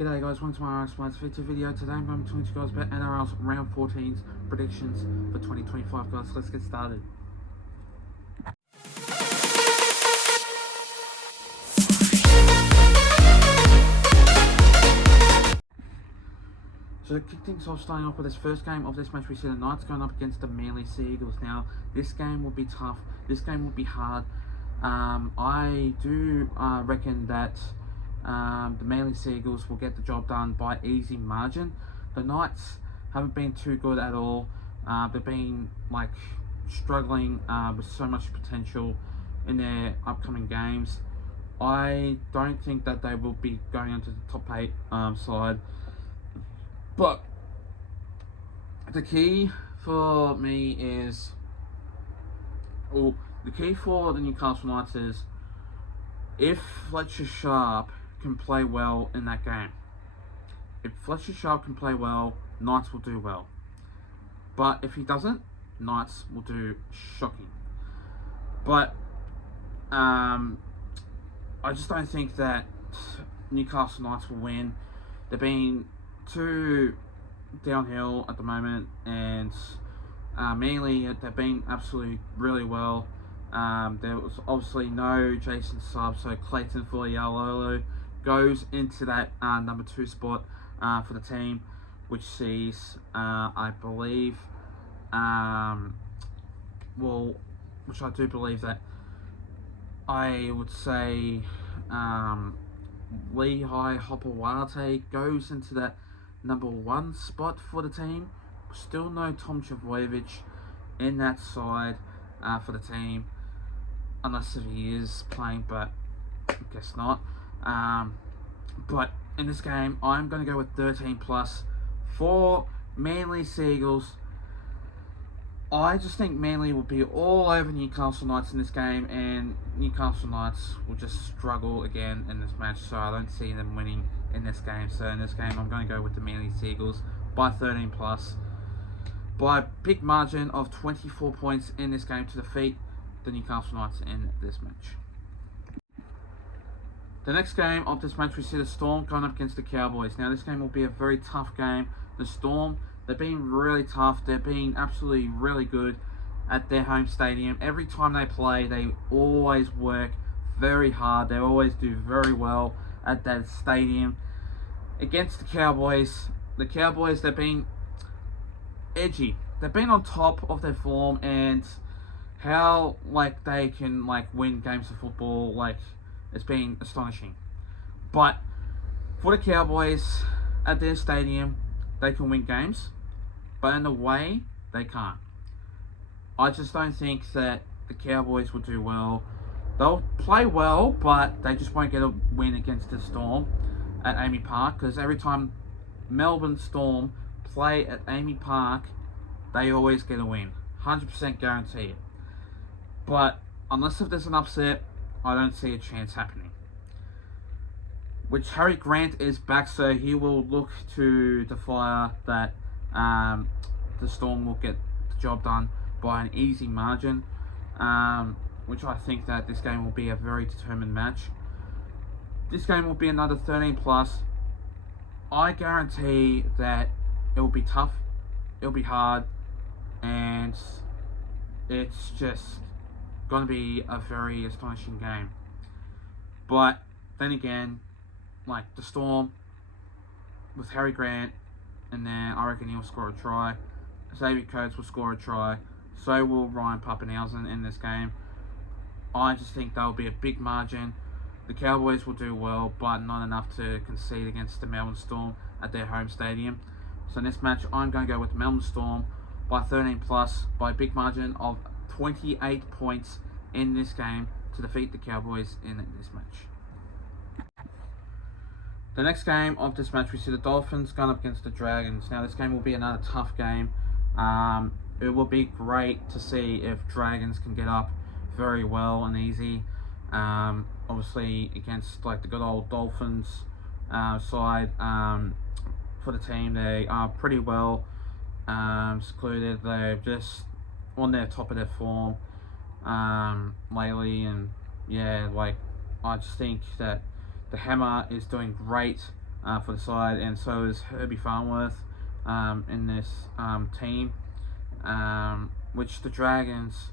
G'day guys, welcome to my Nrl feature video. Today I'm going to talk to you guys about NRL's Round 14's predictions for 2025 guys. Let's get started. So to kick things off, starting off with this first game of this match, we see the Knights going up against the Manly Seagulls. Now, this game will be tough. This game will be hard. I do reckon that the Manly Seagulls will get the job done by easy margin. The Knights haven't been too good at all. They've been struggling with so much potential in their upcoming games. I don't think that they will be going into the top 8 side. But the key for me is, the key for the Newcastle Knights is if Fletcher Sharp can play well in that game. If Fletcher Sharp can play well, Knights will do well. But if he doesn't, Knights will do shocking. But I just don't think that Newcastle Knights will win. They've been too downhill at the moment, and mainly they've been absolutely really well. There was obviously no Jason Sub, so Clayton Fuialolo goes into that number 2 spot for the team, which sees, I believe, which I do believe that I would say Lehigh Hopewate goes into that number 1 spot for the team. Still no Tom Trbojevic in that side for the team, unless if he is playing, but I guess not. But in this game, I'm going to go with 13 plus for Manly Seagulls. I just think Manly will be all over Newcastle Knights in this game, and Newcastle Knights will just struggle again in this match, so I don't see them winning in this game. So in this game, I'm going to go with the Manly Seagulls by 13 plus by a big margin of 24 points in this game to defeat the Newcastle Knights in this match. The next game of this match, we see the Storm going up against the Cowboys. Now, this game will be a very tough game. The Storm, they're being really tough. They're being absolutely really good at their home stadium. Every time they play, they always work very hard. They always do very well at that stadium. Against the Cowboys, they've been edgy. They've been on top of their form, and how they can win games of football, it's been astonishing. But for the Cowboys at their stadium, they can win games, but in the way, they can't. I just don't think that the Cowboys will do well. They'll play well, but they just won't get a win against the Storm at Amy Park, because every time Melbourne Storm play at Amy Park, they always get a win. 100% guarantee it. But unless if there's an upset, I don't see a chance happening. Which Harry Grant is back, so he will look to defy that the Storm will get the job done by an easy margin. Which I think that this game will be a very determined match. This game will be another 13 plus. I guarantee that it will be tough, it will be hard, and it's just going to be a very astonishing game. But then again, the Storm with Harry Grant, and then I reckon he'll score a try. Xavier Coates will score a try. So will Ryan Pappenhausen in this game. I just think there will be a big margin. The Cowboys will do well, but not enough to concede against the Melbourne Storm at their home stadium. So in this match, I'm going to go with the Melbourne Storm by 13 plus by a big margin of 28 points in this game to defeat the Cowboys in this match. The next game of this match, we see the Dolphins going up against the Dragons. Now, this game will be another tough game. It will be great to see if Dragons can get up very well and easy. Obviously, against the good old Dolphins side for the team, they are pretty well secluded. They're just on their top of their form lately, and yeah, I just think that the Hammer is doing great for the side, and so is Herbie Farnworth in this team, which the Dragons,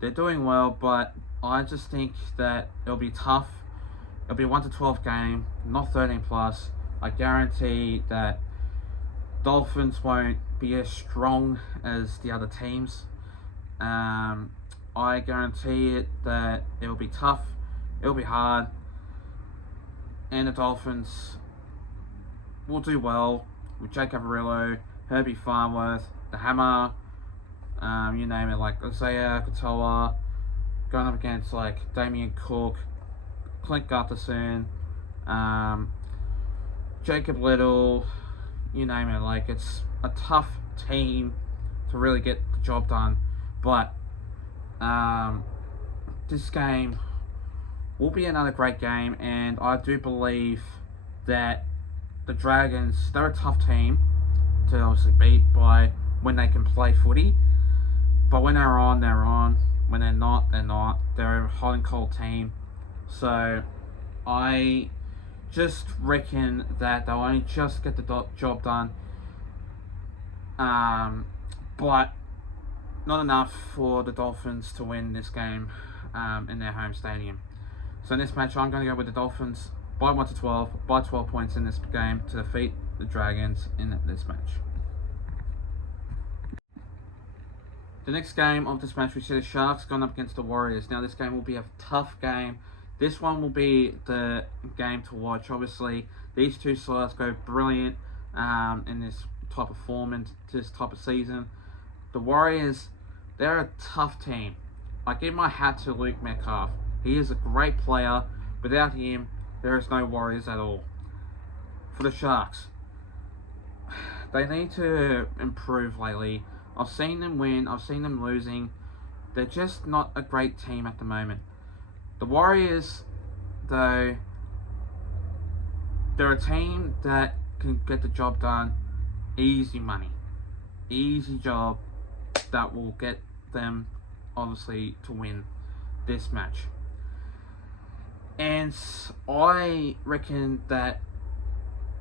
they're doing well, but I just think that it'll be tough. It'll be a 1 to 12 game, not 13 plus. I guarantee that Dolphins won't be as strong as the other teams. I guarantee it that it'll be tough, it'll be hard, and the Dolphins will do well with Jake Averillo, Herbie Farnworth, the Hammer, you name it, like Isaiah Katoa, going up against like Damien Cook, Clint Gutherson, Jacob Little, you name it. Like, it's a tough team to really get the job done, but this game will be another great game, and I do believe that the Dragons, they're a tough team to obviously beat by when they can play footy, but when they're on, they're on. When they're not, they're not. They're a hot and cold team. So I just reckon that they'll only just get the job done, but not enough for the Dolphins to win this game in their home stadium. So in this match, I'm going to go with the Dolphins by 1 to 12, by 12 points in this game to defeat the Dragons in this match. The next game of this match, we see the Sharks going up against the Warriors. Now, this game will be a tough game. This one will be the game to watch. Obviously, these two sides go brilliant in this type of form and this type of season. The Warriors, they're a tough team. I give my hat to Luke Metcalf. He is a great player. Without him, there is no Warriors at all. For the Sharks, they need to improve lately. I've seen them win, I've seen them losing. They're just not a great team at the moment. The Warriors, though, they're a team that can get the job done. Easy money. Easy job that will get them, obviously, to win this match. And I reckon that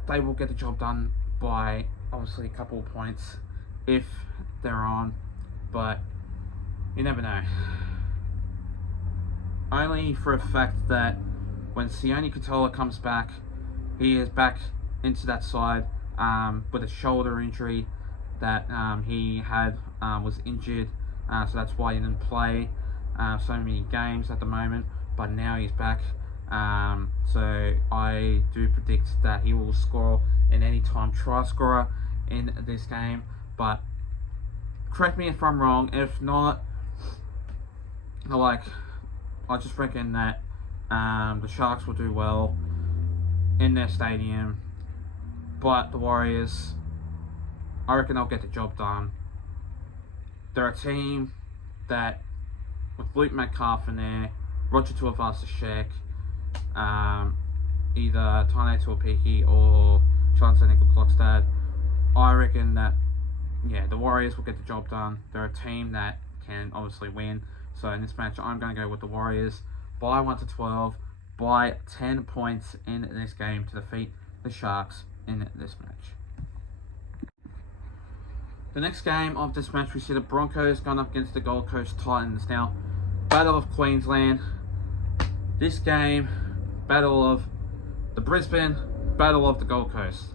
they will get the job done by, obviously, a couple of points if they're on, but you never know. Only for a fact that when Sione Katoa comes back, he is back into that side with a shoulder injury that he had, was injured, so that's why he didn't play so many games at the moment, but now he's back. So I do predict that he will score an anytime try scorer in this game, but correct me if I'm wrong. If not, I just reckon that the Sharks will do well in their stadium, but the Warriors, I reckon they'll get the job done. They're a team that, with Luke Metcalf in there, Roger Tuivasa-Sheck, either Tane Tuapiki or Chance Nickel-Klokstad, I reckon that, yeah, the Warriors will get the job done. They're a team that can obviously win. So in this match, I'm going to go with the Warriors by 1 to 12, by 10 points in this game to defeat the Sharks in this match. The next game of this match, we see the Broncos going up against the Gold Coast Titans. Now, Battle of Queensland. This game, Battle of the Brisbane, Battle of the Gold Coast.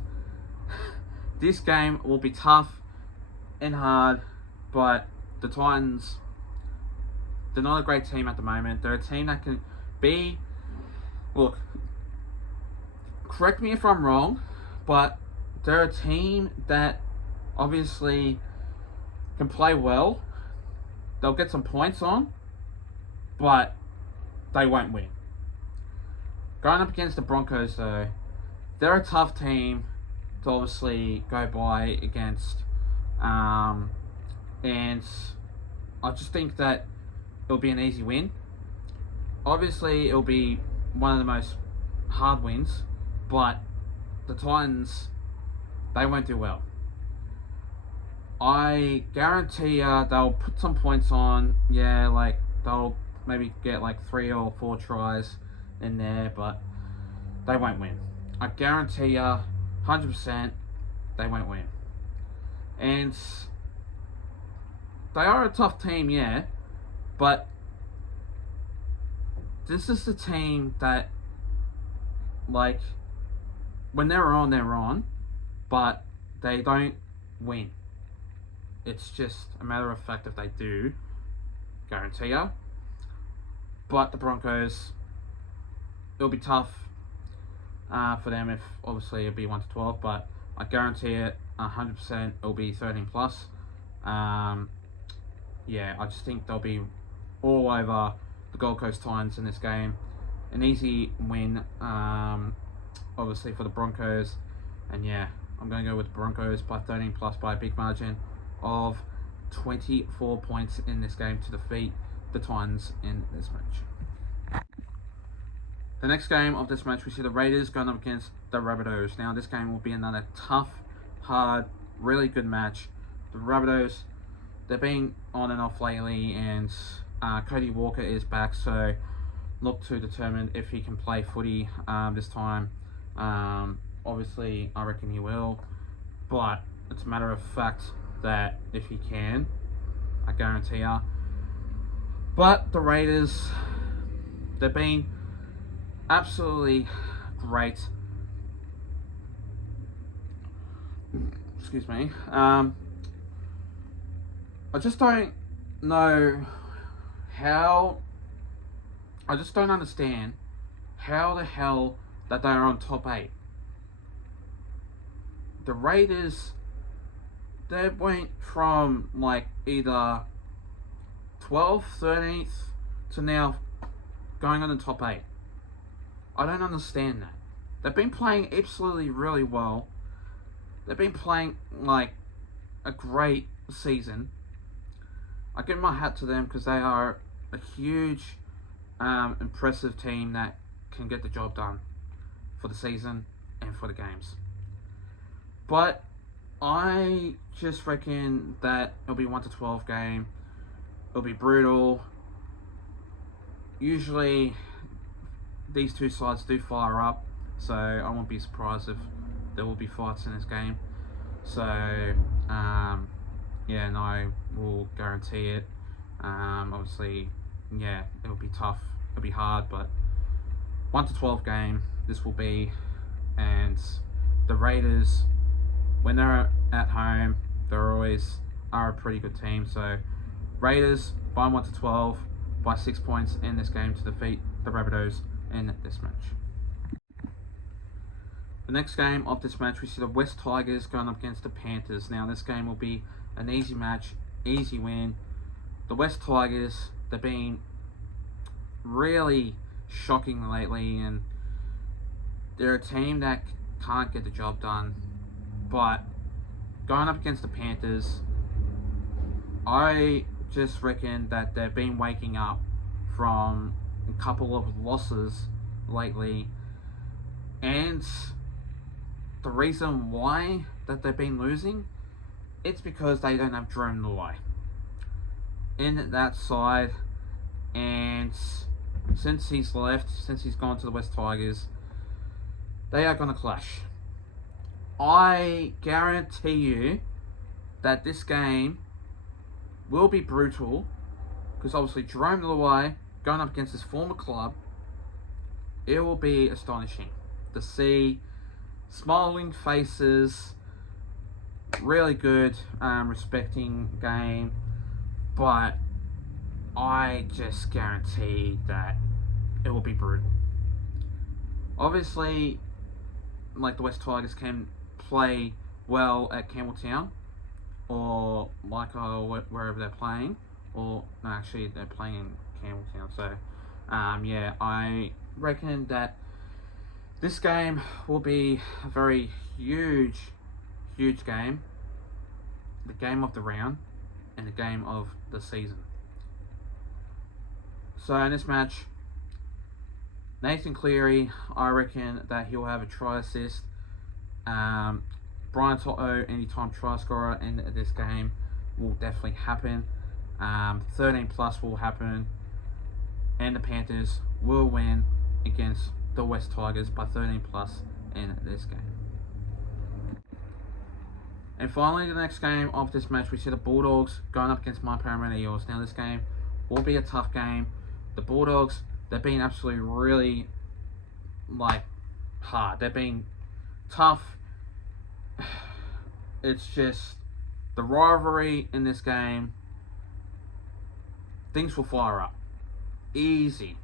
This game will be tough and hard, but the Titans, they're not a great team at the moment. They're a team that can be, look, correct me if I'm wrong, but they're a team that obviously can play well. They'll get some points on, but they won't win. Going up against the Broncos, though, they're a tough team to obviously go by against. And I just think that it'll be an easy win. Obviously, it'll be one of the most hard wins, but the Titans, they won't do well. I guarantee they'll put some points on. Yeah, like they'll maybe get like 3 or 4 tries in there, but they won't win. I guarantee you, 100%, they won't win. And they are a tough team, yeah, but this is the team that, like, when they're on, but they don't win. It's just a matter of fact if they do, guarantee you. But the Broncos, it'll be tough for them if obviously it'll be 1-12, but I guarantee it 100% it'll be 13 plus. Yeah, I just think they'll be all over the Gold Coast Titans in this game. An easy win, obviously, for the Broncos. And yeah, I'm going to go with the Broncos by 13 plus by a big margin of 24 points in this game to defeat the Titans in this match. The next game of this match, we see the Raiders going up against the Rabbitohs. Now, this game will be another tough, hard, really good match. The Rabbitohs, they've been on and off lately, and Cody Walker is back, so look to determine if he can play footy this time. Obviously, I reckon he will, but it's a matter of fact that if he can, I guarantee ya. But the Raiders, they've been absolutely great. Excuse me. I just don't know how. I just don't understand how the hell that they're on top 8. The Raiders, they went from like either 12th, 13th to now going on the top 8. I don't understand that. They've been playing absolutely really well. They've been playing like a great season. I give my hat to them because they are a huge, impressive team that can get the job done for the season and for the games. But I just reckon that it'll be 1-12 game. It'll be brutal. Usually, these two sides do fire up, so I won't be surprised if there will be fights in this game. So, yeah, no, I will guarantee it. Obviously, yeah, it'll be tough. It'll be hard, but 1-12 game this will be. And the Raiders, when they're at home, they're always are a pretty good team. So Raiders by 1-12 by 6 points in this game to defeat the Rabbitohs in this match. The next game of this match, we see the West Tigers going up against the Panthers. Now, this game will be an easy match, easy win. The West Tigers, they've been really shocking lately, and they're a team that can't get the job done. But going up against the Panthers, I just reckon that they've been waking up from a couple of losses lately, and the reason why that they've been losing, it's because they don't have Jerome Luai in that side. And since he's left, since he's gone to the West Tigers, they are going to clash. I guarantee you that this game will be brutal, because obviously Jerome Luai going up against his former club, it will be astonishing to see smiling faces, really good, respecting game, but I just guarantee that it will be brutal. Obviously, like, the West Tigers can play well at Campbelltown or Michael, wherever they're playing, or no, actually they're playing in Campbelltown. So, yeah, I reckon that this game will be a very huge game, the game of the round and the game of the season. So in this match, Nathan Cleary, I reckon that he'll have a try assist. Brian Toto, anytime try scorer in this game, will definitely happen. 13 plus will happen, and the Panthers will win against the West Tigers by 13 plus in this game. And finally, the next game of this match, we see the Bulldogs going up against my Parramatta Eels. Now, this game will be a tough game. The Bulldogs, they've been absolutely really, hard. They've been tough. It's just the rivalry in this game. Things will fire up. Easy.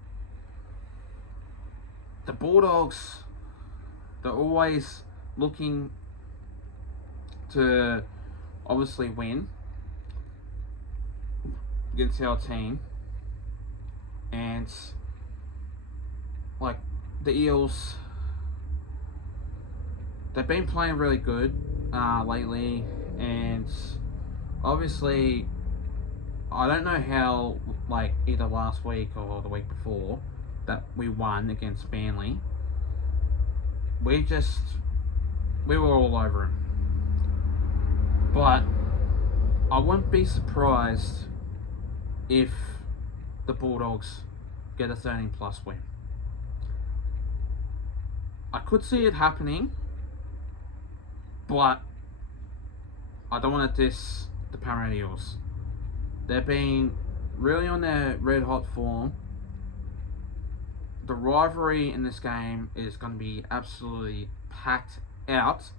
The Bulldogs, they're always looking to obviously win against our team, and the Eels, they've been playing really good lately, and obviously I don't know how either last week or the week before that we won against Manly, we were all over him. But I wouldn't be surprised if the Bulldogs get a 13+ win. I could see it happening, but I don't want to diss the Parramatta Eels. They've been really on their red hot form. The rivalry in this game is going to be absolutely packed out,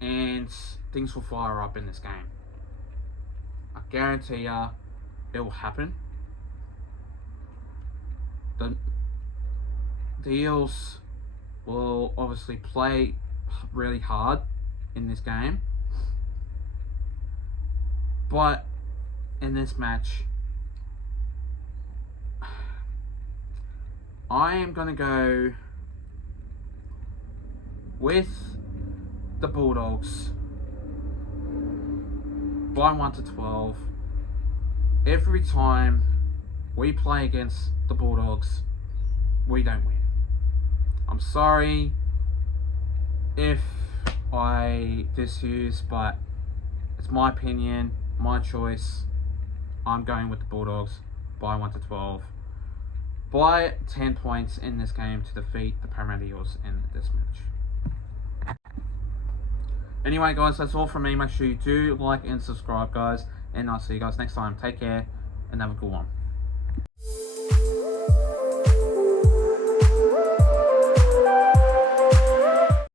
and things will fire up in this game. I guarantee ya it will happen. The Eels will obviously play really hard in this game, but in this match, I am going to go with the Bulldogs by 1-12. Every time we play against the Bulldogs, we don't win. I'm sorry if I disuse, but it's my opinion, my choice. I'm going with the Bulldogs by 1-12. By 10 points in this game to defeat the Parramatta Eels in this match. Anyway, guys, that's all from me. Make sure you do like and subscribe, guys. And I'll see you guys next time. Take care and have a good one.